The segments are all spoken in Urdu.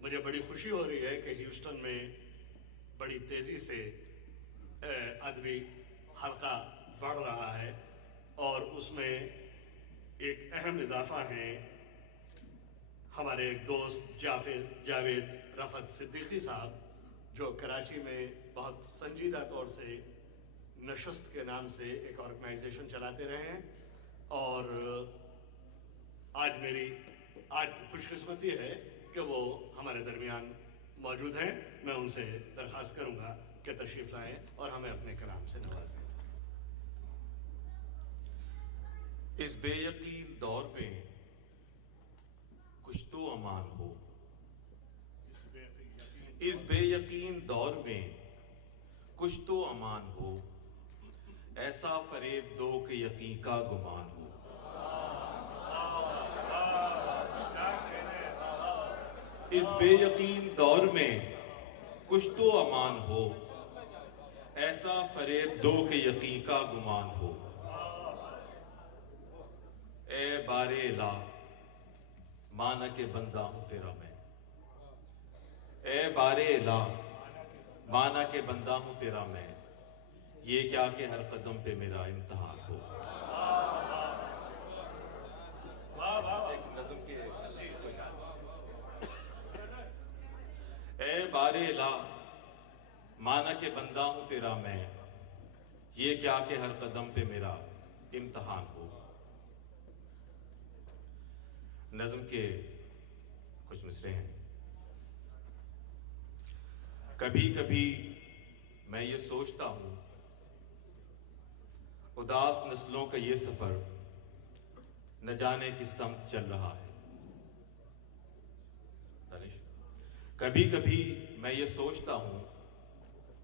مجھے بڑی خوشی ہو رہی ہے کہ ہیوسٹن میں بڑی تیزی سے ادبی حلقہ بڑھ رہا ہے، اور اس میں ایک اہم اضافہ ہے ہمارے ایک دوست جاوید رفعت صدیقی صاحب، جو کراچی میں بہت سنجیدہ طور سے نشست کے نام سے ایک آرگنائزیشن چلاتے رہے ہیں، اور آج خوش قسمتی ہے کہ وہ ہمارے درمیان موجود ہیں۔ میں ان سے درخواست کروں گا کہ تشریف لائیں اور ہمیں اپنے کلام سے نوازیں۔ اس بے یقین دور میں کچھ تو امان ہو، اس بے یقین دور میں کچھ تو امان ہو، ایسا فریب دو کہ یقین کا گمان ہو۔ اس بے یقین دور میں کچھ تو امان ہو، ایسا فریب دو کہ یقین کا گمان ہو۔ اے بار الہ مانا کہ بندہ ہوں تیرا میں، اے بار الہ مانا کہ بندہ ہوں تیرا میں، یہ کیا کہ ہر قدم پہ میرا امتحان ہو۔ اے بار الہ مانا کہ بندہ ہوں تیرا میں، یہ کیا کہ ہر قدم پہ میرا امتحان ہو۔ نظم کے کچھ مصرے ہیں۔ کبھی کبھی میں یہ سوچتا ہوں، اداس نسلوں کا یہ سفر نہ جانے کس سمت چل رہا ہے۔ کبھی کبھی میں یہ سوچتا ہوں،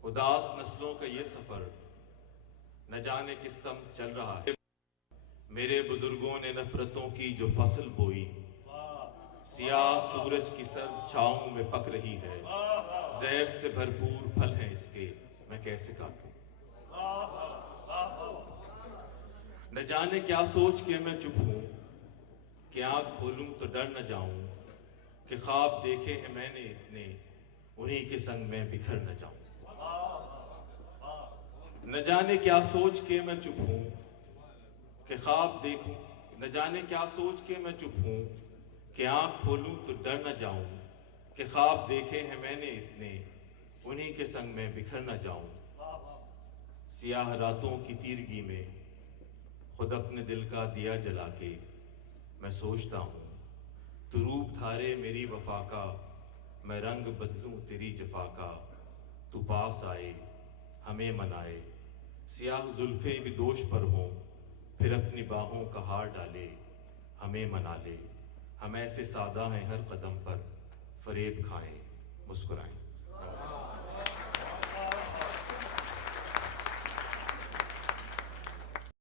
اداس نسلوں کا یہ سفر نہ جانے کس سمت چل رہا ہے۔ میرے بزرگوں نے نفرتوں کی جو فصل بوئی، سیاہ سورج کی سرد چھاؤں میں پک رہی ہے، زہر سے بھرپور پھل ہیں اس کے، میں کیسے کاٹوں۔ نہ جانے کیا سوچ کے میں چپ ہوں کہ آنکھ کھولوں تو ڈر نہ جاؤں، کہ خواب دیکھے ہیں میں نے اتنے، انہی کے سنگ میں بکھر نہ جاؤں۔ نہ جانے کیا سوچ کے میں چپ ہوں کہ خواب دیکھوں، نہ جانے کیا سوچ کے میں چپ ہوں کہ آنکھ کھولوں تو ڈر نہ جاؤں، کہ خواب دیکھے ہیں میں نے اتنے، انہی کے سنگ میں بکھر نہ جاؤں۔ سیاہ راتوں کی تیرگی میں خود اپنے دل کا دیا جلا کے میں سوچتا ہوں، تو روپ دھارے میری وفا کا، میں رنگ بدلوں تیری جفا کا، تو پاس آئے ہمیں منائے، سیاہ زلفیں بھی دوش پر ہوں، پھر اپنی باہوں کا ہار ڈالے، ہمیں منا لے۔ ہم ایسے سادہ ہیں ہر قدم پر، فریب کھائیں مسکرائیں۔